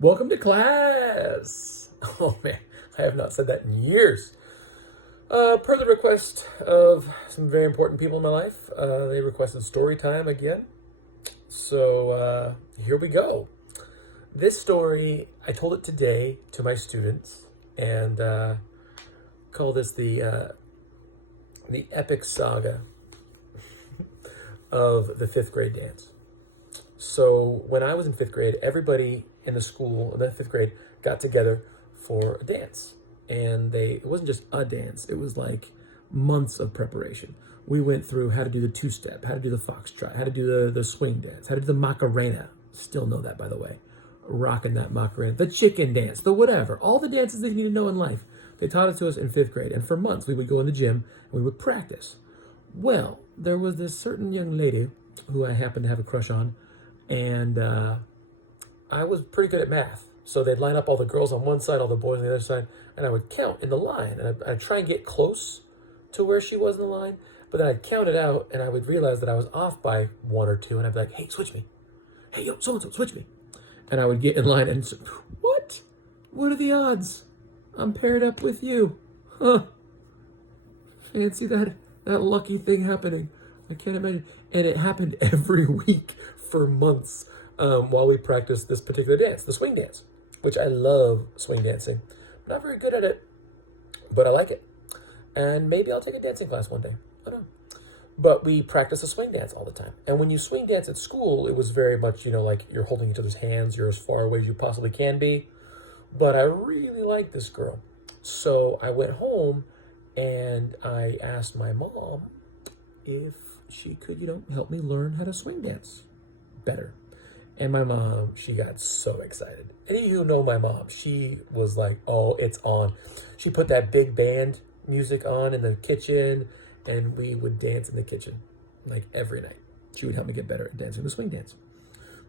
Welcome to class. Oh man, I have not said that in years. Per the request of some very important people in my life, they requested story time again. So here we go. This story, I told it today to my students, and call this the epic saga of the fifth grade dance. So when I was in fifth grade, everybody in the school in the fifth grade got together for a dance. And it wasn't just a dance, it was like months of preparation. We went through how to do the two-step, how to do the foxtrot, how to do the swing dance, how to do the Macarena. Still know that, by the way. Rocking that Macarena. The chicken dance, the whatever. All the dances that you need to know in life. They taught it to us in fifth grade. And for months, we would go in the gym and we would practice. Well, there was this certain young lady who I happened to have a crush on. And I was pretty good at math. So they'd line up all the girls on one side, all the boys on the other side, and I would count in the line. And I'd try and get close to where she was in the line, but then I'd count it out, and I would realize that I was off by one or two, and I'd be like, hey, switch me. Hey, yo, so-and-so, switch me. And I would get in line, and what? What are the odds? I'm paired up with you. Huh. Fancy that lucky thing happening. I can't imagine. And it happened every week for months while we practiced this particular dance, the swing dance, which I love swing dancing. I'm not very good at it, but I like it. And maybe I'll take a dancing class one day. I don't know. But we practice the swing dance all the time. And when you swing dance at school, it was very much, like you're holding each other's hands. You're as far away as you possibly can be. But I really like this girl. So I went home and I asked my mom if she could, help me learn how to swing dance better. And my mom, she got so excited. Any of you who know my mom, she was like, oh, it's on. She put that big band music on in the kitchen, and we would dance in the kitchen like every night. She would help me get better at dancing the swing dance.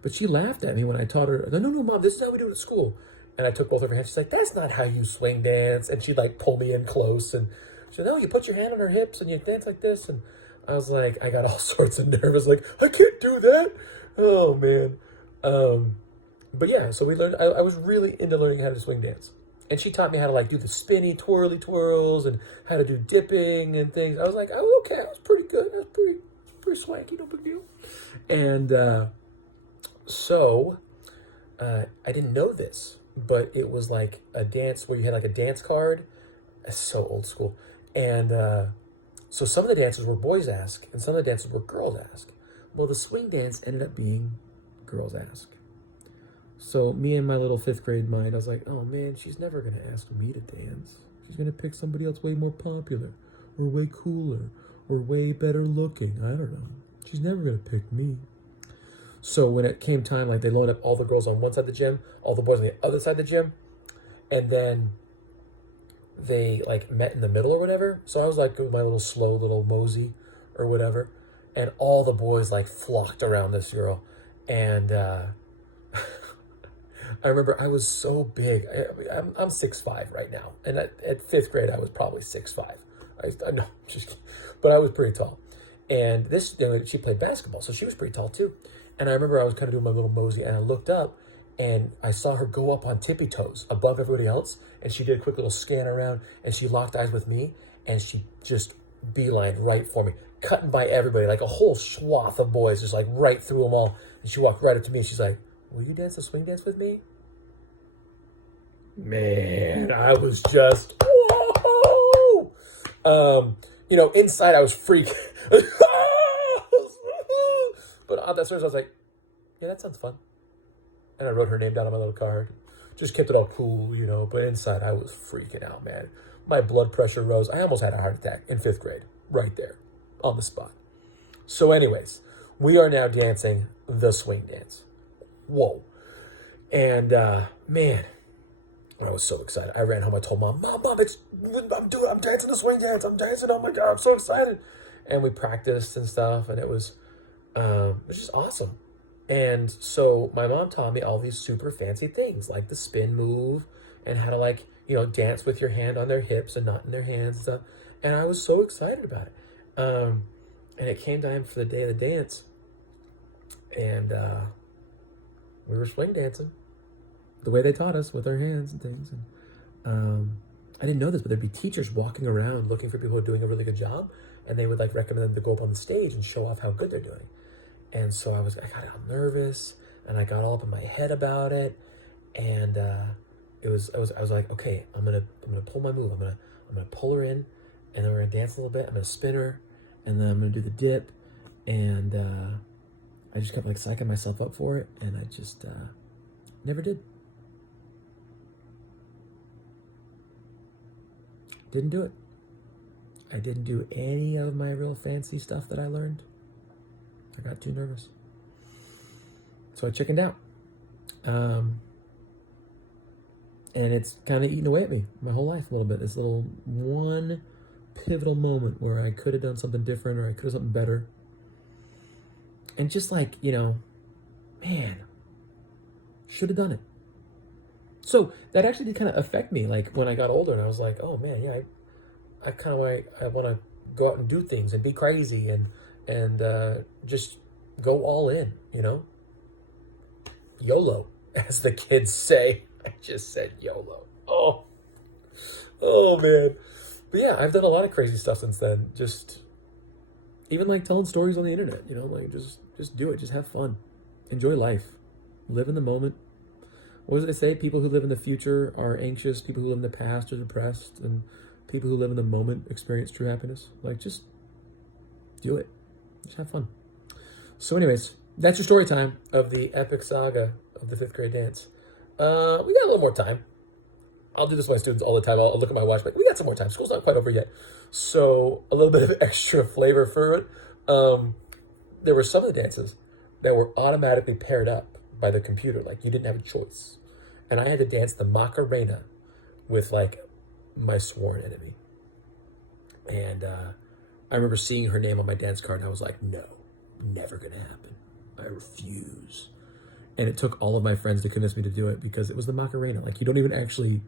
But she laughed at me when I taught her, no, Mom, this is how we do it at school. And I took both of her hands. She's like, that's not how you swing dance. And she'd like pull me in close. And she said, no, you put your hand on her hips and you dance like this. And I was like, I got all sorts of nervous, like, I can't do that. Oh, man. But yeah, so we learned, I was really into learning how to swing dance. And she taught me how to like do the spinny twirly twirls and how to do dipping and things. I was like, oh, okay, I was pretty good. I was pretty swanky, no big deal. And so I didn't know this, but it was like a dance where you had like a dance card. It's so old school. And so some of the dances were boys ask and some of the dances were girls ask. Well, the swing dance ended up being girls ask. So me and my little fifth grade mind, I was like, oh man, she's never going to ask me to dance. She's going to pick somebody else way more popular or way cooler or way better looking. I don't know. She's never going to pick me. So when it came time, like they loaded up all the girls on one side of the gym, all the boys on the other side of the gym, and then they like met in the middle or whatever. So I was like with my little slow little mosey or whatever, and all the boys like flocked around this girl. And I remember I was so big. I'm 6'5" right now. And at fifth grade, I was probably 6'5". I know, just kidding. But I was pretty tall. And she played basketball, so she was pretty tall too. And I remember I was kind of doing my little mosey, and I looked up, and I saw her go up on tippy toes above everybody else. And she did a quick little scan around, and she locked eyes with me, and she just beelined right for me, cutting by everybody, like a whole swath of boys, just like right through them all. And she walked right up to me, and she's like, will you dance the swing dance with me? Man, I was just, whoa! Inside I was freaking. But on that surface, I was like, yeah, that sounds fun. And I wrote her name down on my little card. Just kept it all cool, But inside, I was freaking out, man. My blood pressure rose. I almost had a heart attack in fifth grade, right there, on the spot. So anyways, we are now dancing the swing dance. Whoa. And, man, I was so excited. I ran home. I told Mom, I'm dancing the swing dance. I'm dancing. Oh, my God, I'm so excited. And we practiced and stuff, and it was just awesome. And so my mom taught me all these super fancy things, like the spin move and how to dance with your hand on their hips and not in their hands and stuff. And I was so excited about it. And it came time for the day of the dance. And we were swing dancing. the way they taught us with our hands and things. And I didn't know this, but there'd be teachers walking around looking for people who are doing a really good job, and they would like recommend them to go up on the stage and show off how good they're doing. And so I got all nervous, and I got all up in my head about it, and I was like, okay, I'm gonna pull my move. I'm gonna pull her in, and then we're gonna dance a little bit. I'm gonna spin her, and then I'm gonna do the dip, and I just kept like psyching myself up for it, and I just never did. Didn't do it. I didn't do any of my real fancy stuff that I learned. I got too nervous. So I chickened out. And it's kind of eaten away at me my whole life a little bit. This little one pivotal moment where I could have done something different, or I could have something better. And just like, man, should have done it. So that actually did kind of affect me. Like when I got older, and I was like, oh man, yeah, I kind of I want to go out and do things and be crazy and just go all in, YOLO, as the kids say. I just said YOLO. Oh man. But yeah, I've done a lot of crazy stuff since then. Just even like telling stories on the internet, like just do it. Just have fun. Enjoy life. Live in the moment. What does it say? People who live in the future are anxious. People who live in the past are depressed. And people who live in the moment experience true happiness. Like, just do it. Just have fun. So anyways, that's your story time of the epic saga of the 5th grade dance. We got a little more time. I'll do this with my students all the time. I'll look at my watch, but we got some more time. School's not quite over yet. So a little bit of extra flavor for it. There were some of the dances that were automatically paired up by the computer. Like, you didn't have a choice. And I had to dance the Macarena with like my sworn enemy. And I remember seeing her name on my dance card, and I was like, no, never gonna happen. I refuse. And it took all of my friends to convince me to do it, because it was the Macarena. Like, you don't even actually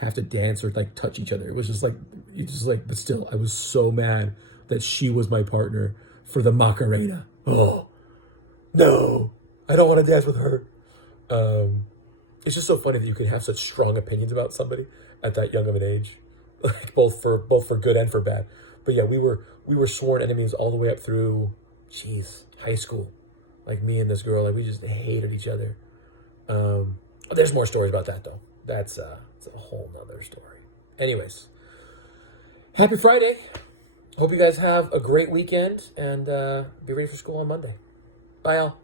have to dance or like touch each other. It was just like, but still, I was so mad that she was my partner for the Macarena. Oh, no, I don't want to dance with her. It's just so funny that you can have such strong opinions about somebody at that young of an age, like both for good and for bad. But yeah, we were sworn enemies all the way up through, high school. Like, me and this girl, like, we just hated each other. There's more stories about that though. That's a whole nother story. Anyways, happy Friday. Hope you guys have a great weekend, and be ready for school on Monday. Bye, all.